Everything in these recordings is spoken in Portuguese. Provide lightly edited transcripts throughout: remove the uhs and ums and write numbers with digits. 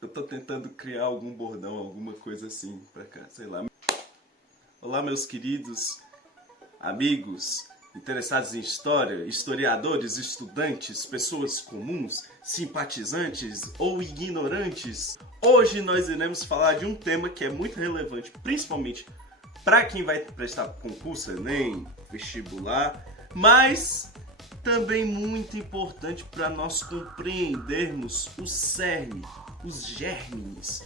Eu tô tentando criar algum bordão, alguma coisa assim pra cá, sei lá. Olá, meus queridos amigos interessados em história, historiadores, estudantes, pessoas comuns, simpatizantes ou ignorantes. Hoje nós iremos falar de um tema que é muito relevante, principalmente para quem vai prestar concurso, Enem, vestibular, mas também muito importante para nós compreendermos o cerne, os germes,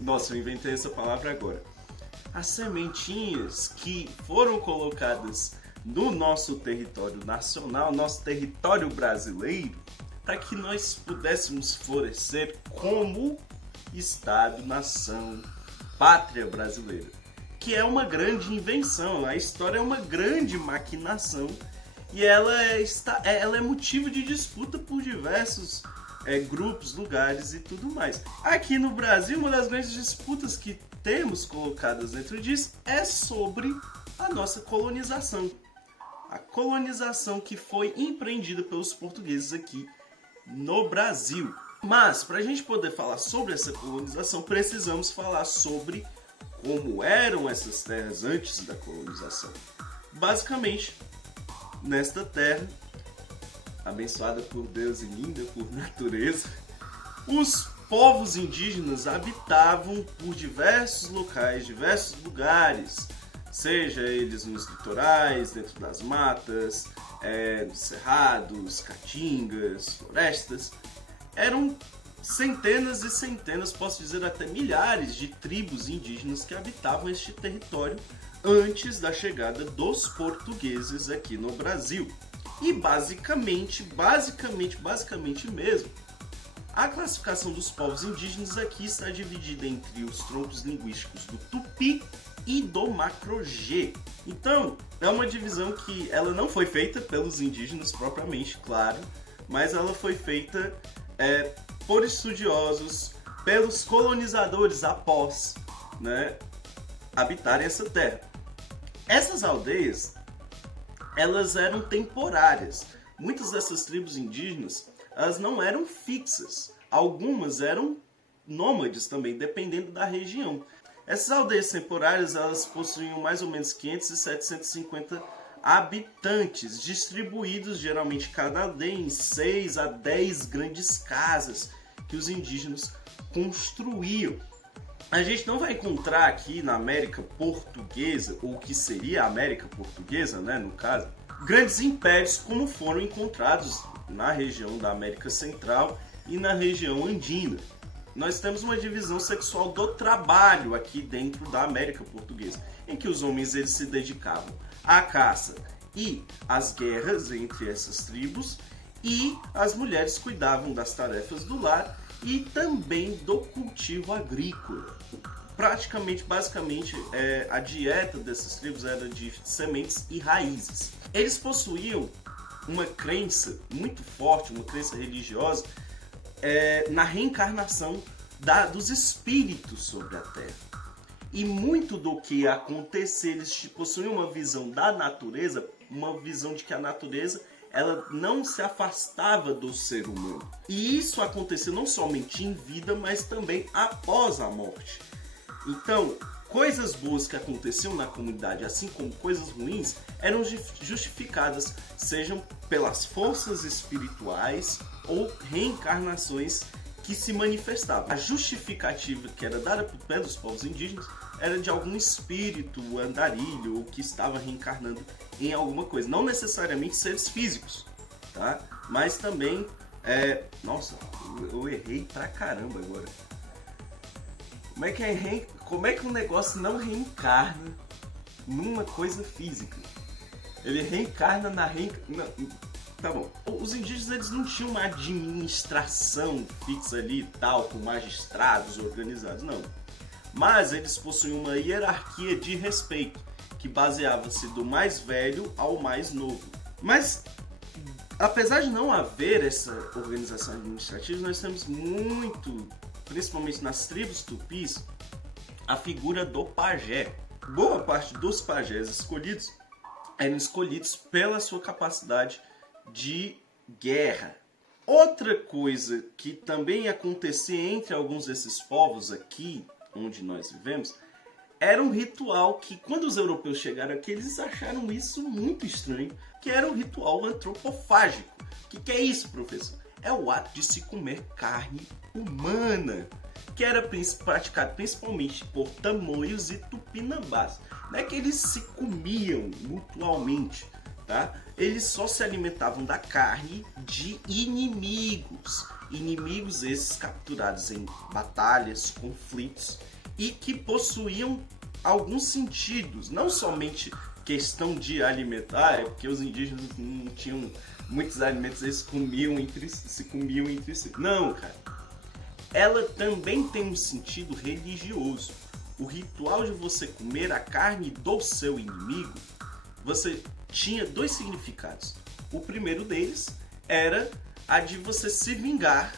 Nossa, eu inventei essa palavra agora. As sementinhas que foram colocadas no nosso território nacional, nosso território brasileiro, para que nós pudéssemos florescer como Estado, nação, pátria brasileira, que é uma grande invenção. A história é uma grande maquinação e ela é motivo de disputa por diversos grupos, lugares e tudo mais. Aqui no Brasil, uma das grandes disputas que temos colocadas dentro disso é sobre a nossa colonização. A colonização que foi empreendida pelos portugueses aqui no Brasil. Mas, para a gente poder falar sobre essa colonização, precisamos falar sobre como eram essas terras antes da colonização. Basicamente, nesta terra, abençoada por Deus e linda por natureza, os povos indígenas habitavam por diversos locais, diversos lugares, seja eles nos litorais, dentro das matas, cerrados, caatingas, florestas. Eram centenas e centenas, posso dizer até milhares de tribos indígenas que habitavam este território antes da chegada dos portugueses aqui no Brasil. E basicamente mesmo, a classificação dos povos indígenas aqui está dividida entre os troncos linguísticos do Tupi e do Macro-G. Então, é uma divisão que ela não foi feita pelos indígenas propriamente, claro, mas ela foi feita por estudiosos, pelos colonizadores após habitarem essa terra. Essas aldeias, elas eram temporárias. Muitas dessas tribos indígenas, elas não eram fixas. Algumas eram nômades também, dependendo da região. Essas aldeias temporárias, elas possuíam mais ou menos 500 e 750 habitantes, distribuídos geralmente cada aldeia em 6 a 10 grandes casas que os indígenas construíam. A gente não vai encontrar aqui na América Portuguesa, ou o que seria a América Portuguesa, no caso, grandes impérios como foram encontrados na região da América Central e na região andina. Nós temos uma divisão sexual do trabalho aqui dentro da América Portuguesa, em que os homens eles se dedicavam à caça e às guerras entre essas tribos, e as mulheres cuidavam das tarefas do lar e também do cultivo agrícola. Basicamente, a dieta dessas tribos era de sementes e raízes. Eles possuíam uma crença muito forte, uma crença religiosa, na reencarnação dos espíritos sobre a Terra. E muito do que acontecer, eles possuíam uma visão da natureza, uma visão de que a natureza ela não se afastava do ser humano. E isso aconteceu não somente em vida, mas também após a morte. Então, coisas boas que aconteciam na comunidade, assim como coisas ruins, eram justificadas, sejam pelas forças espirituais ou reencarnações que se manifestavam. A justificativa que era dada pelos povos indígenas era de algum espírito andarilho ou que estava reencarnando em alguma coisa. Não necessariamente seres físicos, tá? Mas também... Nossa, eu errei pra caramba agora. Como é que um negócio não reencarna numa coisa física? Ele reencarna na Tá bom. Os indígenas eles não tinham uma administração fixa ali e tal, com magistrados organizados, não. Mas eles possuíam uma hierarquia de respeito, que baseava-se do mais velho ao mais novo. Mas, apesar de não haver essa organização administrativa, nós temos muito, principalmente nas tribos tupis, a figura do pajé. Boa parte dos pajés escolhidos eram escolhidos pela sua capacidade de guerra. Outra coisa que também acontecia entre alguns desses povos aqui, onde nós vivemos, era um ritual que, quando os europeus chegaram aqui, eles acharam isso muito estranho, que era o ritual antropofágico. O que é isso, professor? É o ato de se comer carne humana, que era praticado principalmente por tamoios e tupinambás. Não é que eles se comiam mutualmente, tá? Eles só se alimentavam da carne de inimigos. Inimigos esses capturados em batalhas, conflitos, e que possuíam alguns sentidos, não somente questão de alimentar, porque os indígenas não tinham muitos alimentos, eles se comiam entre si. Não, cara. Ela também tem um sentido religioso. O ritual de você comer a carne do seu inimigo, você tinha dois significados. O primeiro deles era a de você se vingar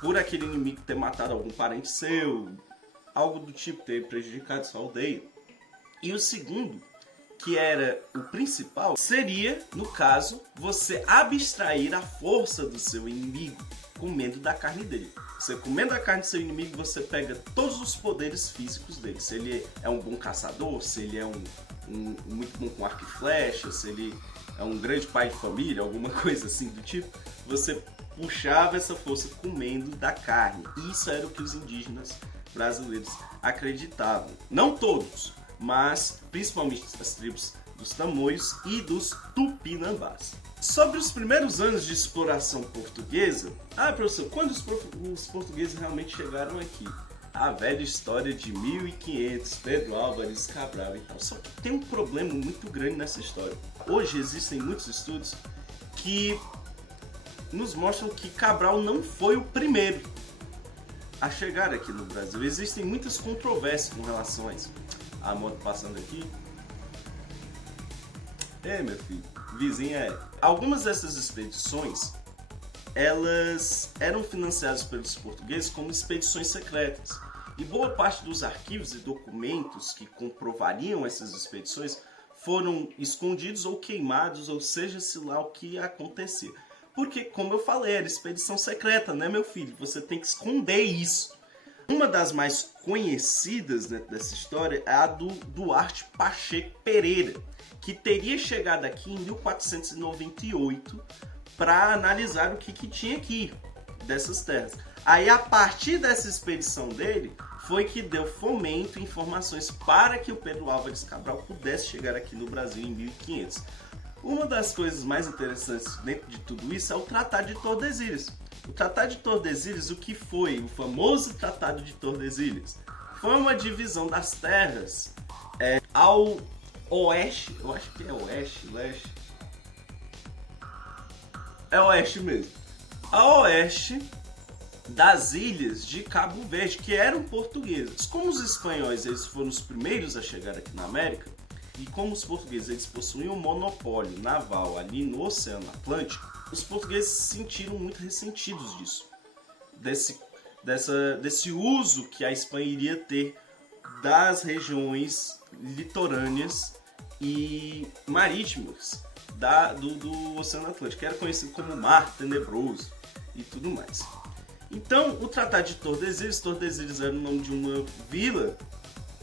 por aquele inimigo ter matado algum parente seu, algo do tipo, ter prejudicado sua aldeia. E o segundo, que era o principal, seria, no caso, você abstrair a força do seu inimigo comendo da carne dele. Você comendo a carne do seu inimigo, você pega todos os poderes físicos dele. Se ele é um bom caçador, se ele é muito bom com arco e flecha, se ele é um grande pai de família, alguma coisa assim do tipo, você puxava essa força comendo da carne. Isso era o que os indígenas brasileiros acreditavam. Não todos, mas principalmente as tribos dos tamoios e dos tupinambás. Sobre os primeiros anos de exploração portuguesa, professor, quando os portugueses realmente chegaram aqui? A velha história de 1500, Pedro Álvares Cabral e tal. Só que tem um problema muito grande nessa história. Hoje existem muitos estudos que nos mostram que Cabral não foi o primeiro a chegar aqui no Brasil. Existem muitas controvérsias com relação a isso. A moto passando aqui. Meu filho, vizinha é. Algumas dessas expedições, elas eram financiadas pelos portugueses como expedições secretas. E boa parte dos arquivos e documentos que comprovariam essas expedições foram escondidos ou queimados, ou seja-se lá o que acontecia. Porque, como eu falei, era expedição secreta, né, meu filho? Você tem que esconder isso. Uma das mais conhecidas dessa história é a do Duarte Pacheco Pereira, que teria chegado aqui em 1498 para analisar o que tinha aqui dessas terras. Aí, a partir dessa expedição dele, foi que deu fomento e informações para que o Pedro Álvares Cabral pudesse chegar aqui no Brasil em 1500. Uma das coisas mais interessantes dentro de tudo isso é o Tratado de Tordesilhas. O Tratado de Tordesilhas, o que foi o famoso Tratado de Tordesilhas? Foi uma divisão das terras ao oeste, eu acho que é oeste, leste. É oeste mesmo. A oeste das ilhas de Cabo Verde, que eram portuguesas. Como os espanhóis eles foram os primeiros a chegar aqui na América, e como os portugueses eles possuíam um monopólio naval ali no Oceano Atlântico, os portugueses se sentiram muito ressentidos disso. Desse uso que a Espanha iria ter das regiões litorâneas e marítimas do Oceano Atlântico, que era conhecido como Mar Tenebroso e tudo mais. Então, o Tratado de Tordesilhas era o nome de uma vila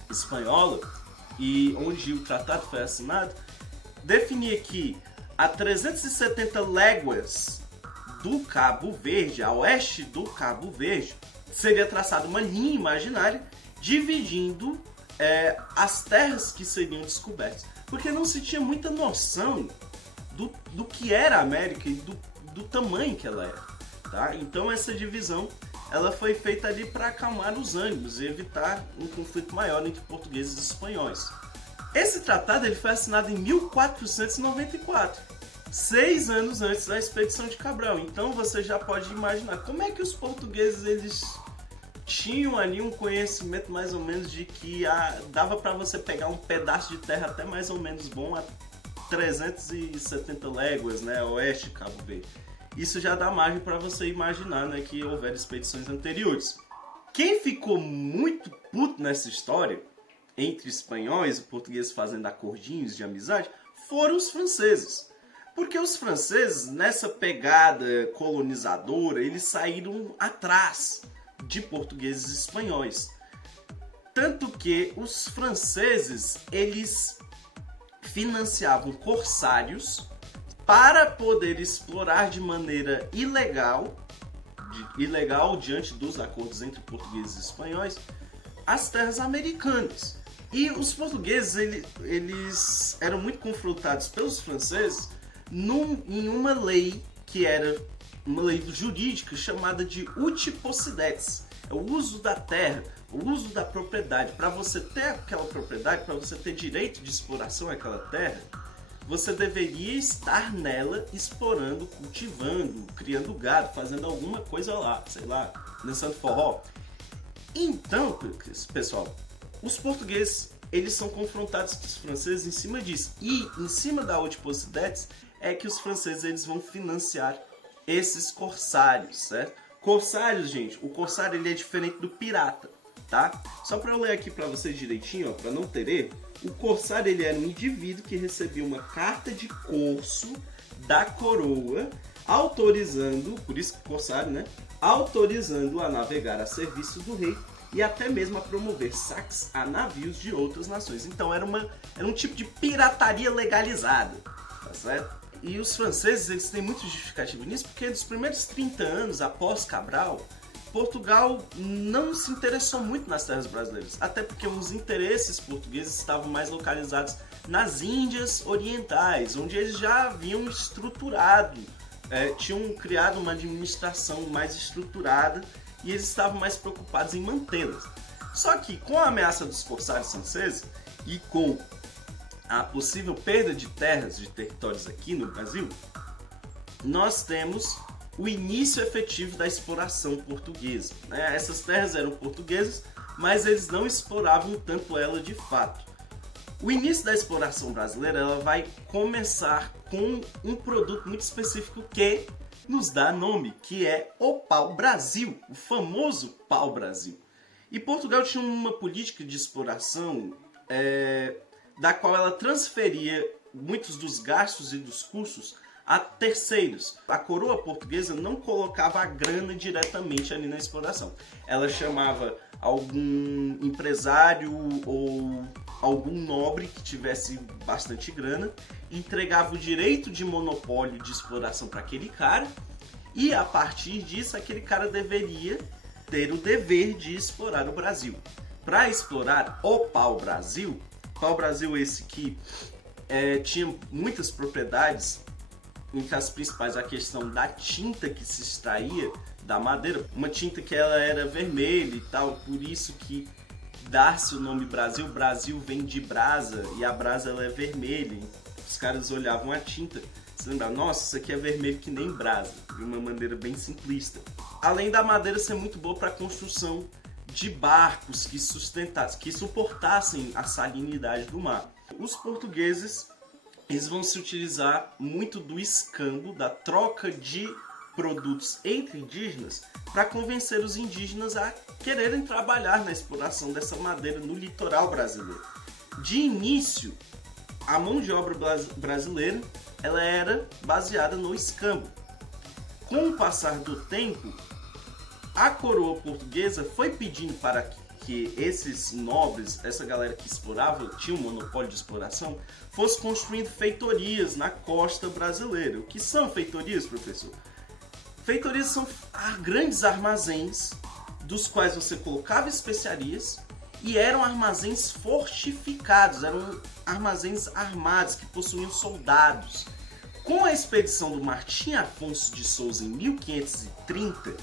espanhola, e onde o tratado foi assinado, definia que a 370 léguas do Cabo Verde, a oeste do Cabo Verde, seria traçada uma linha imaginária dividindo as terras que seriam descobertas. Porque não se tinha muita noção do que era a América e do tamanho que ela era. Tá? Então essa divisão ela foi feita ali para acalmar os ânimos e evitar um conflito maior entre portugueses e espanhóis. Esse tratado ele foi assinado em 1494, 6 anos antes da expedição de Cabral. Então você já pode imaginar como é que os portugueses eles tinham ali um conhecimento mais ou menos de que dava para você pegar um pedaço de terra até mais ou menos bom a 370 léguas, né, oeste de Cabo Verde. Isso já dá margem para você imaginar, né, que houveram expedições anteriores. Quem ficou muito puto nessa história, entre espanhóis e portugueses fazendo acordinhos de amizade, foram os franceses. Porque os franceses, nessa pegada colonizadora, eles saíram atrás de portugueses e espanhóis. Tanto que os franceses, eles financiavam corsários para poder explorar de maneira ilegal diante dos acordos entre portugueses e espanhóis, as terras americanas. E os portugueses, eles eram muito confrontados pelos franceses em uma lei que era uma lei jurídica chamada de uti possidetis. É o uso da terra, o uso da propriedade. Para você ter aquela propriedade, para você ter direito de exploração àquela terra, você deveria estar nela explorando, cultivando, criando gado, fazendo alguma coisa lá, sei lá, dançando forró. Então, pessoal, os portugueses, eles são confrontados com os franceses em cima disso. E em cima da uti possidetis é que os franceses, eles vão financiar esses corsários, certo? Corsários, gente, o corsário, ele é diferente do pirata, tá? Só para eu ler aqui para vocês direitinho, ó, para não ter erro, o corsário, ele era um indivíduo que recebia uma carta de corso da coroa autorizando, por isso que corsário, né? Autorizando a navegar a serviço do rei e até mesmo a promover saques a navios de outras nações. Então era um tipo de pirataria legalizada, tá certo? E os franceses, eles têm muito justificativo nisso, porque nos primeiros 30 anos após Cabral, Portugal não se interessou muito nas terras brasileiras, até porque os interesses portugueses estavam mais localizados nas Índias Orientais, onde eles já haviam estruturado, tinham criado uma administração mais estruturada e eles estavam mais preocupados em mantê-las. Só que com a ameaça dos corsários franceses e com a possível perda de terras, de territórios aqui no Brasil, nós temos o início efetivo da exploração portuguesa. Essas terras eram portuguesas, mas eles não exploravam tanto ela de fato. O início da exploração brasileira, ela vai começar com um produto muito específico que nos dá nome, que é o pau-brasil, o famoso pau-brasil. E Portugal tinha uma política de exploração da qual ela transferia muitos dos gastos e dos custos a terceiros. A coroa portuguesa não colocava a grana diretamente ali na exploração. Ela chamava algum empresário ou algum nobre que tivesse bastante grana, entregava o direito de monopólio de exploração para aquele cara, e a partir disso aquele cara deveria ter o dever de explorar o Brasil. Para explorar o pau-brasil, pau-brasil esse que tinha muitas propriedades, entre as principais a questão da tinta que se extraía da madeira, uma tinta que ela era vermelha e tal, por isso que dá-se o nome Brasil. Brasil vem de brasa e a brasa ela é vermelha. Os caras olhavam a tinta, se lembravam, nossa, isso aqui é vermelho que nem brasa, de uma maneira bem simplista. Além da madeira ser muito boa para a construção de barcos que suportassem a salinidade do mar. Os portugueses, eles vão se utilizar muito do escambo, da troca de produtos entre indígenas, para convencer os indígenas a quererem trabalhar na exploração dessa madeira no litoral brasileiro. De início, a mão de obra brasileira ela era baseada no escambo. Com o passar do tempo, a coroa portuguesa foi pedindo para que esses nobres, essa galera que explorava, tinha um monopólio de exploração, fosse construindo feitorias na costa brasileira. O que são feitorias, professor? Feitorias são grandes armazéns dos quais você colocava especiarias e eram armazéns fortificados, eram armazéns armados que possuíam soldados. Com a expedição do Martim Afonso de Souza em 1530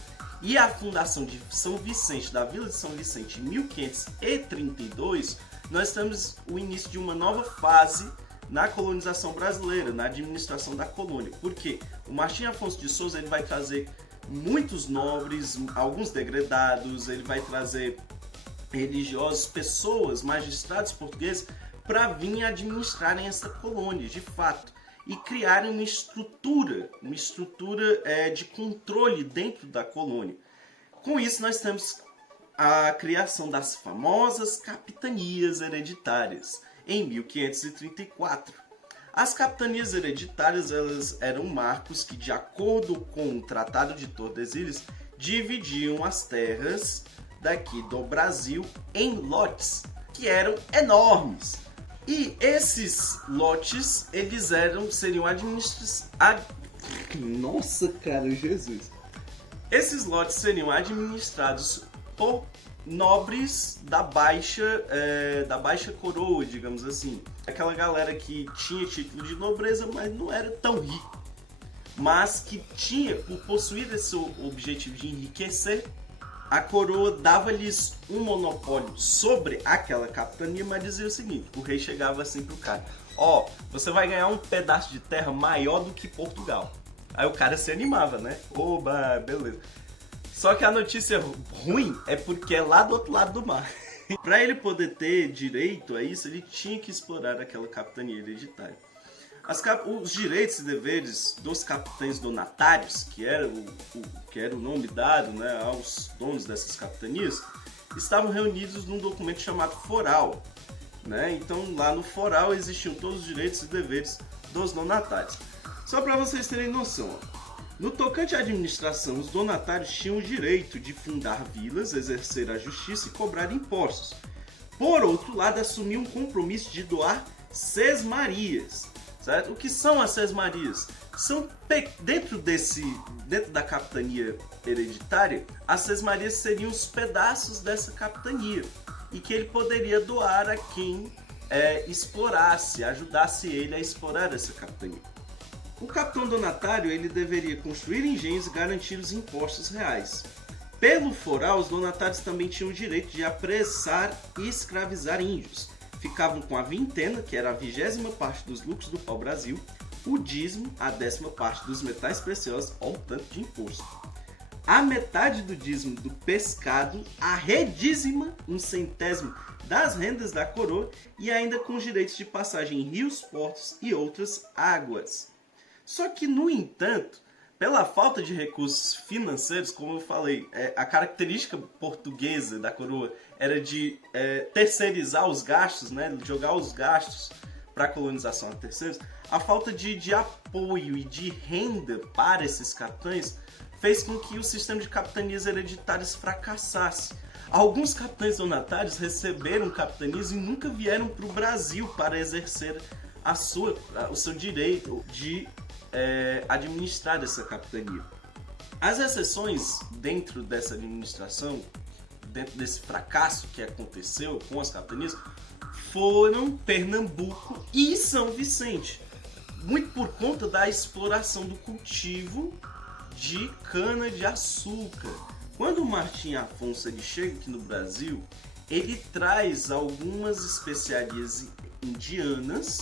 e a fundação de São Vicente, da Vila de São Vicente, em 1532, nós temos o início de uma nova fase na colonização brasileira, na administração da colônia. Porque o Martim Afonso de Souza ele vai trazer muitos nobres, alguns degredados, ele vai trazer religiosos, pessoas, magistrados portugueses, para vir administrarem essa colônia, de fato, e criarem uma estrutura de controle dentro da colônia. Com isso, nós temos a criação das famosas capitanias hereditárias, em 1534. As capitanias hereditárias, elas eram marcos que, de acordo com o Tratado de Tordesilhas, dividiam as terras daqui do Brasil em lotes, que eram enormes. E esses lotes, eles seriam administrados... Nossa, cara, Jesus! Esses lotes seriam administrados por nobres da baixa coroa, digamos assim. Aquela galera que tinha título de nobreza, mas não era tão rico. Mas que tinha, por possuir esse objetivo de enriquecer, a coroa dava-lhes um monopólio sobre aquela capitania, mas dizia o seguinte, o rei chegava assim pro cara, ó, você vai ganhar um pedaço de terra maior do que Portugal. Aí o cara se animava, né? Oba, beleza. Só que a notícia ruim é porque é lá do outro lado do mar. Para ele poder ter direito a isso, ele tinha que explorar aquela capitania hereditária. Os direitos e deveres dos capitães donatários, que era o nome dado, né, aos donos dessas capitanias, estavam reunidos num documento chamado foral. Né? Então lá no foral existiam todos os direitos e deveres dos donatários. Só para vocês terem noção, no tocante à administração, os donatários tinham o direito de fundar vilas, exercer a justiça e cobrar impostos. Por outro lado, assumiam um compromisso de doar sesmarias. Certo? O que são as sesmarias? São dentro da capitania hereditária, as sesmarias seriam os pedaços dessa capitania e que ele poderia doar a quem explorasse, ajudasse ele a explorar essa capitania. O capitão donatário ele deveria construir engenhos e garantir os impostos reais. Pelo foral, os donatários também tinham o direito de apressar e escravizar índios. Ficavam com a vintena, que era a 20ª parte dos lucros do pau-brasil, o dízimo, a 10ª parte dos metais preciosos, olha o tanto de imposto. A metade do dízimo do pescado, a redízima, 1/100º das rendas da coroa e ainda com os direitos de passagem em rios, portos e outras águas. Só que, no entanto, pela falta de recursos financeiros, como eu falei, a característica portuguesa da coroa era de terceirizar os gastos, né, jogar os gastos para a colonização a terceiros. A falta de apoio e de renda para esses capitães fez com que o sistema de capitanias hereditárias fracassasse. Alguns capitães donatários receberam capitanias e nunca vieram para o Brasil para exercer o seu direito de administrar essa capitania. As exceções dentro dessa administração, dentro desse fracasso que aconteceu com as capitanias, foram Pernambuco e São Vicente, muito por conta da exploração do cultivo de cana-de-açúcar. Quando o Martim Afonso chega aqui no Brasil, ele traz algumas especiarias indianas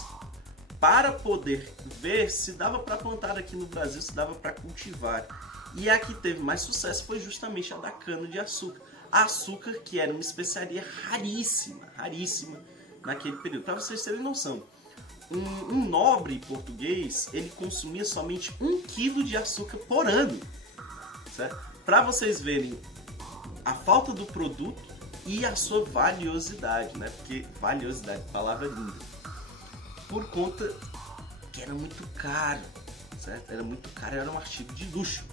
para poder ver se dava para plantar aqui no Brasil, se dava para cultivar. E a que teve mais sucesso foi justamente a da cana-de-açúcar. Açúcar que era uma especiaria raríssima naquele período. Para vocês terem noção, um nobre português, ele consumia somente 1 quilo de açúcar por ano. Para vocês verem a falta do produto e a sua valiosidade, né? Porque valiosidade, palavra linda. Por conta que era muito caro, certo? Era muito caro, era um artigo de luxo.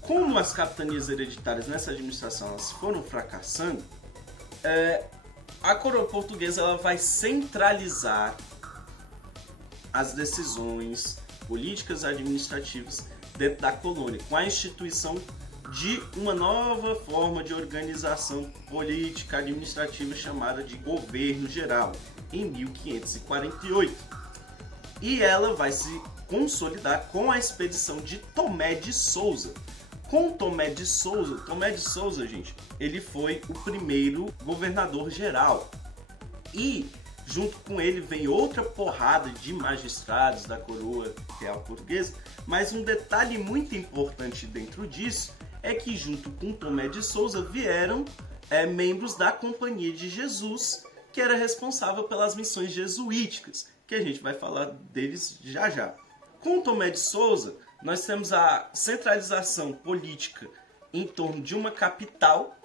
Como as capitanias hereditárias nessa administração elas foram fracassando, a coroa portuguesa ela vai centralizar as decisões políticas e administrativas dentro da colônia, com a instituição de uma nova forma de organização política administrativa chamada de governo geral, em 1548. E ela vai se consolidar com a expedição de Tomé de Souza. Com Tomé de Souza, gente, ele foi o primeiro governador geral. E junto com ele vem outra porrada de magistrados da coroa real portuguesa, mas um detalhe muito importante dentro disso é que junto com Tomé de Souza vieram membros da Companhia de Jesus, que era responsável pelas missões jesuíticas, que a gente vai falar deles já já. Com Tomé de Souza, nós temos a centralização política em torno de uma capital,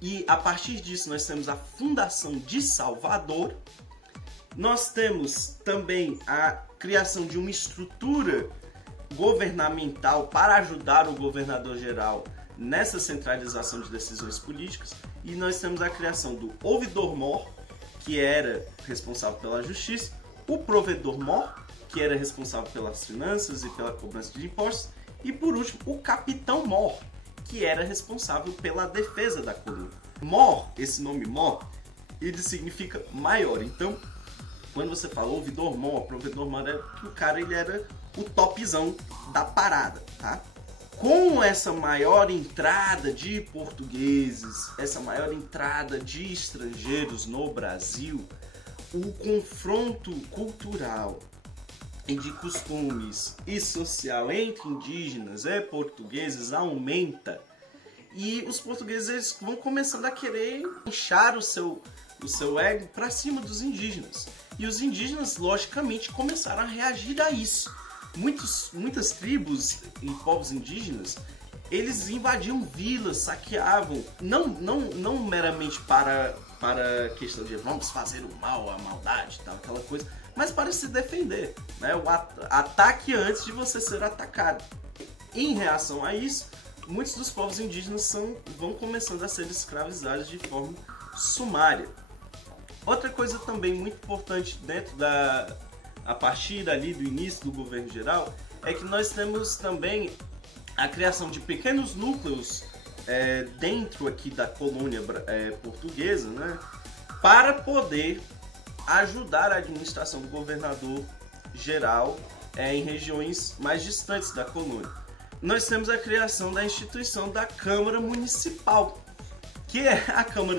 e a partir disso nós temos a fundação de Salvador, Nós temos também a criação de uma estrutura governamental para ajudar o governador-geral nessa centralização de decisões políticas, e nós temos a criação do ouvidor-mor, que era responsável pela justiça, o provedor-mor, que era responsável pelas finanças e pela cobrança de impostos, e por último o capitão-mor, que era responsável pela defesa da colônia. Mor, esse nome mor, ele significa maior. Então, quando você fala ouvidor-mor, provedor-mor, é que o cara ele era o topzão da parada, tá? Com essa maior entrada de portugueses, essa maior entrada de estrangeiros no Brasil, o confronto cultural e de costumes e social entre indígenas e portugueses aumenta, e os portugueses eles vão começando a querer inchar o seu ego para cima dos indígenas. E os indígenas, logicamente, começaram a reagir a isso. Muitas tribos e povos indígenas, eles invadiam vilas, saqueavam, não meramente para questão de vamos fazer o mal, a maldade, tal, aquela coisa, mas para se defender, né? O ataque antes de você ser atacado. Em reação a isso, muitos dos povos indígenas vão começando a ser escravizados de forma sumária. Outra coisa também muito importante a partir ali do início do governo geral, é que nós temos também a criação de pequenos núcleos dentro aqui da colônia portuguesa, né, para poder ajudar a administração do governador geral em regiões mais distantes da colônia. Nós temos a criação da instituição da Câmara Municipal, que é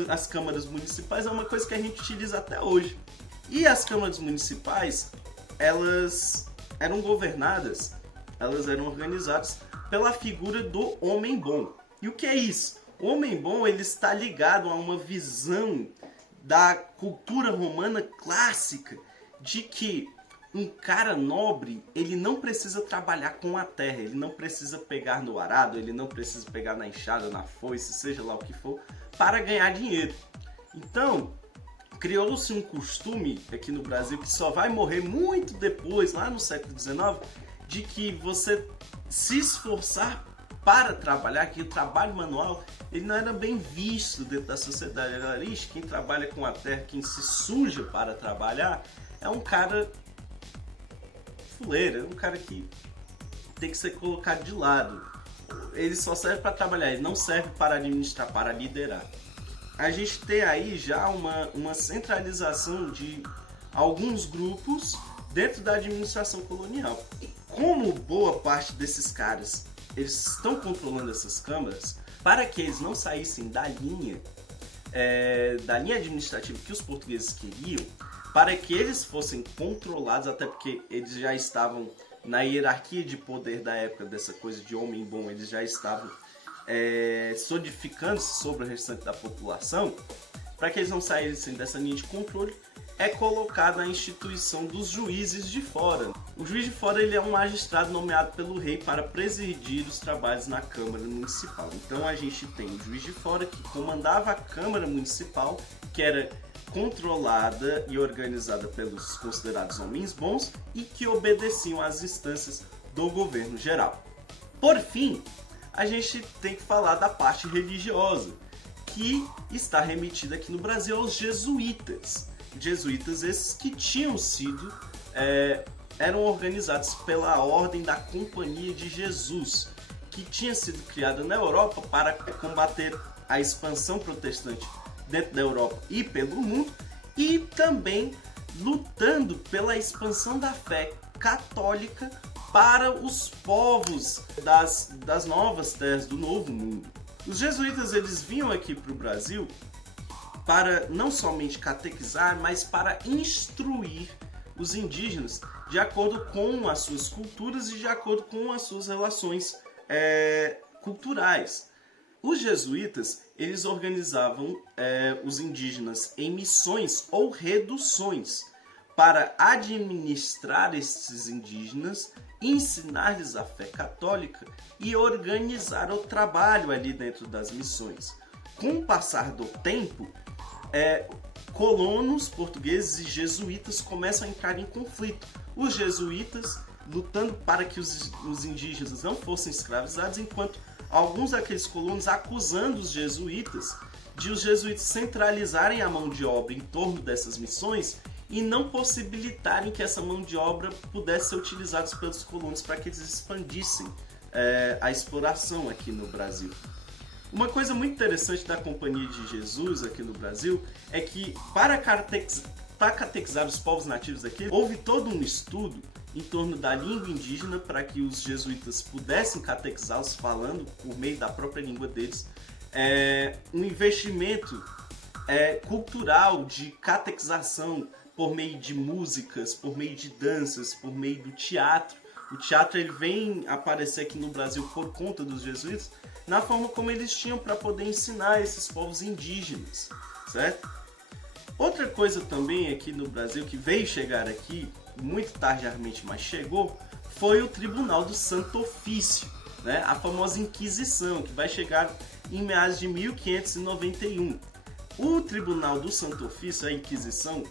as câmaras municipais é uma coisa que a gente utiliza até hoje. E as câmaras municipais, elas eram governadas, elas eram organizadas pela figura do homem bom. E o que é isso? O homem bom ele está ligado a uma visão da cultura romana clássica de que um cara nobre, ele não precisa trabalhar com a terra, ele não precisa pegar no arado, ele não precisa pegar na enxada, na foice, seja lá o que for, para ganhar dinheiro. Então, criou-se um costume aqui no Brasil que só vai morrer muito depois, lá no século XIX, de que você se esforçar para trabalhar, que o trabalho manual ele não era bem visto dentro da sociedade. Era, quem trabalha com a terra, quem se suja para trabalhar, é um cara fuleiro, é um cara que tem que ser colocado de lado. Ele só serve para trabalhar, ele não serve para administrar, para liderar. A gente tem aí já uma centralização de alguns grupos dentro da administração colonial. E como boa parte desses caras eles estão controlando essas câmaras, para que eles não saíssem da linha administrativa que os portugueses queriam, para que eles fossem controlados, até porque eles já estavam na hierarquia de poder da época, dessa coisa de homem bom, eles já estavam solidificando-se sobre o restante da população. Para que eles não saíssem dessa linha de controle, é colocada a instituição dos juízes de fora. O juiz de fora ele é um magistrado nomeado pelo rei para presidir os trabalhos na Câmara Municipal. Então a gente tem o juiz de fora que comandava a Câmara Municipal, que era controlada e organizada pelos considerados homens bons e que obedeciam às instâncias do governo geral. Por fim, a gente tem que falar da parte religiosa, que está remetida aqui no Brasil aos jesuítas. Jesuítas esses que tinham sido, eram organizados pela Ordem da Companhia de Jesus, que tinha sido criada na Europa para combater a expansão protestante dentro da Europa e pelo mundo, e também lutando pela expansão da fé católica para os povos das novas terras do Novo Mundo. Os jesuítas eles vinham aqui para o Brasil para não somente catequizar, mas para instruir os indígenas de acordo com as suas culturas e de acordo com as suas relações culturais. Os jesuítas eles organizavam os indígenas em missões ou reduções para administrar esses indígenas, ensinar-lhes a fé católica e organizar o trabalho ali dentro das missões. Com o passar do tempo, colonos portugueses e jesuítas começam a entrar em conflito. Os jesuítas lutando para que os indígenas não fossem escravizados, enquanto alguns daqueles colonos acusando os jesuítas de os jesuítas centralizarem a mão de obra em torno dessas missões e não possibilitarem que essa mão de obra pudesse ser utilizada pelos colonos para que eles expandissem a exploração aqui no Brasil. Uma coisa muito interessante da Companhia de Jesus aqui no Brasil é que para catequizar os povos nativos aqui, houve todo um estudo em torno da língua indígena para que os jesuítas pudessem catequizá-los falando por meio da própria língua deles. Um investimento cultural de catequização por meio de músicas, por meio de danças, por meio do teatro. O teatro ele vem aparecer aqui no Brasil por conta dos jesuítas, na forma como eles tinham para poder ensinar esses povos indígenas, certo? Outra coisa também aqui no Brasil que veio chegar aqui, muito tardiamente, mas chegou, foi o Tribunal do Santo Ofício, né? A famosa Inquisição, que vai chegar em meados de 1591. O Tribunal do Santo Ofício, a Inquisição,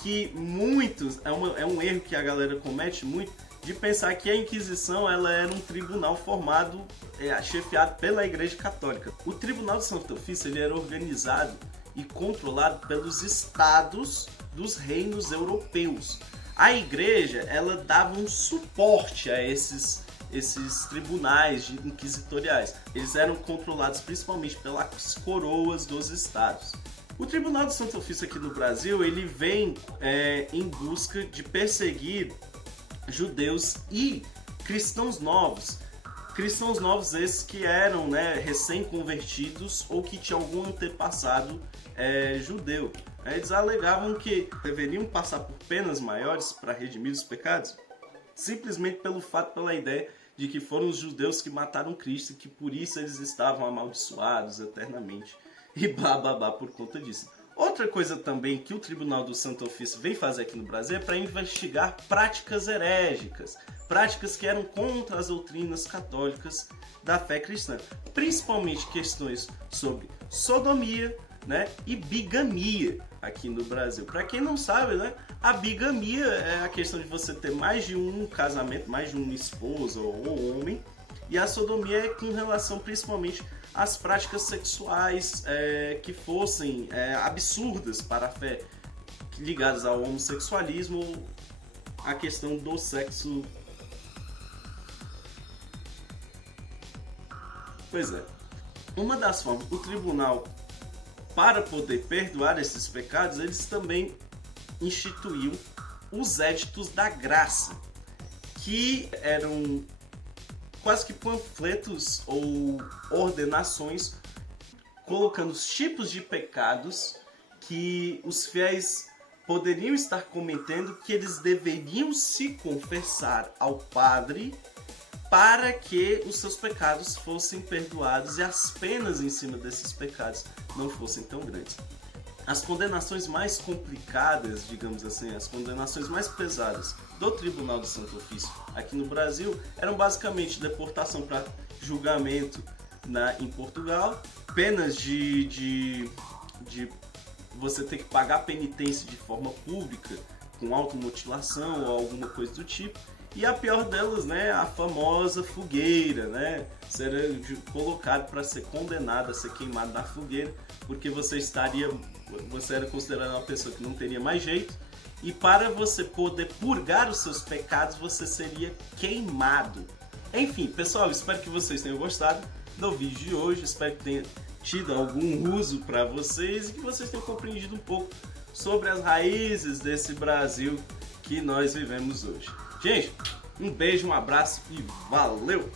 que muitos, é um erro que a galera comete muito, de pensar que a Inquisição ela era um tribunal formado, chefiado pela Igreja Católica. O Tribunal do Santo Ofício ele era organizado e controlado pelos estados dos reinos europeus. A Igreja ela dava um suporte a esses tribunais inquisitoriais. Eles eram controlados principalmente pelas coroas dos estados. O Tribunal do Santo Ofício aqui no Brasil ele vem em busca de perseguir judeus e cristãos novos. Cristãos novos esses que eram recém-convertidos ou que tinham algum antepassado judeu. Eles alegavam que deveriam passar por penas maiores para redimir os pecados, simplesmente pela ideia de que foram os judeus que mataram Cristo e que por isso eles estavam amaldiçoados eternamente. E blá blá blá por conta disso. Outra coisa também que o Tribunal do Santo Ofício vem fazer aqui no Brasil é para investigar práticas herégicas, práticas que eram contra as doutrinas católicas da fé cristã, principalmente questões sobre sodomia, e bigamia aqui no Brasil. Para quem não sabe, a bigamia é a questão de você ter mais de um casamento, mais de uma esposa ou homem, e a sodomia é com relação principalmente às práticas sexuais que fossem absurdas para a fé, ligadas ao homossexualismo ou à questão do sexo. Pois é, uma das formas, o tribunal, para poder perdoar esses pecados, eles também instituíam os éditos da graça, que eram quase que panfletos ou ordenações colocando os tipos de pecados que os fiéis poderiam estar cometendo, que eles deveriam se confessar ao padre para que os seus pecados fossem perdoados e as penas em cima desses pecados não fossem tão grandes. As condenações mais complicadas, digamos assim, as condenações mais pesadas do Tribunal do Santo Ofício aqui no Brasil eram basicamente deportação para julgamento em Portugal, penas de você ter que pagar penitência de forma pública com automutilação ou alguma coisa do tipo, e a pior delas, a famosa fogueira, ser colocado para ser condenado a ser queimado na fogueira, porque você era considerado uma pessoa que não teria mais jeito, e para você poder purgar os seus pecados, você seria queimado. Enfim, pessoal, espero que vocês tenham gostado do vídeo de hoje, espero que tenha tido algum uso para vocês e que vocês tenham compreendido um pouco sobre as raízes desse Brasil que nós vivemos hoje. Gente, um beijo, um abraço e valeu!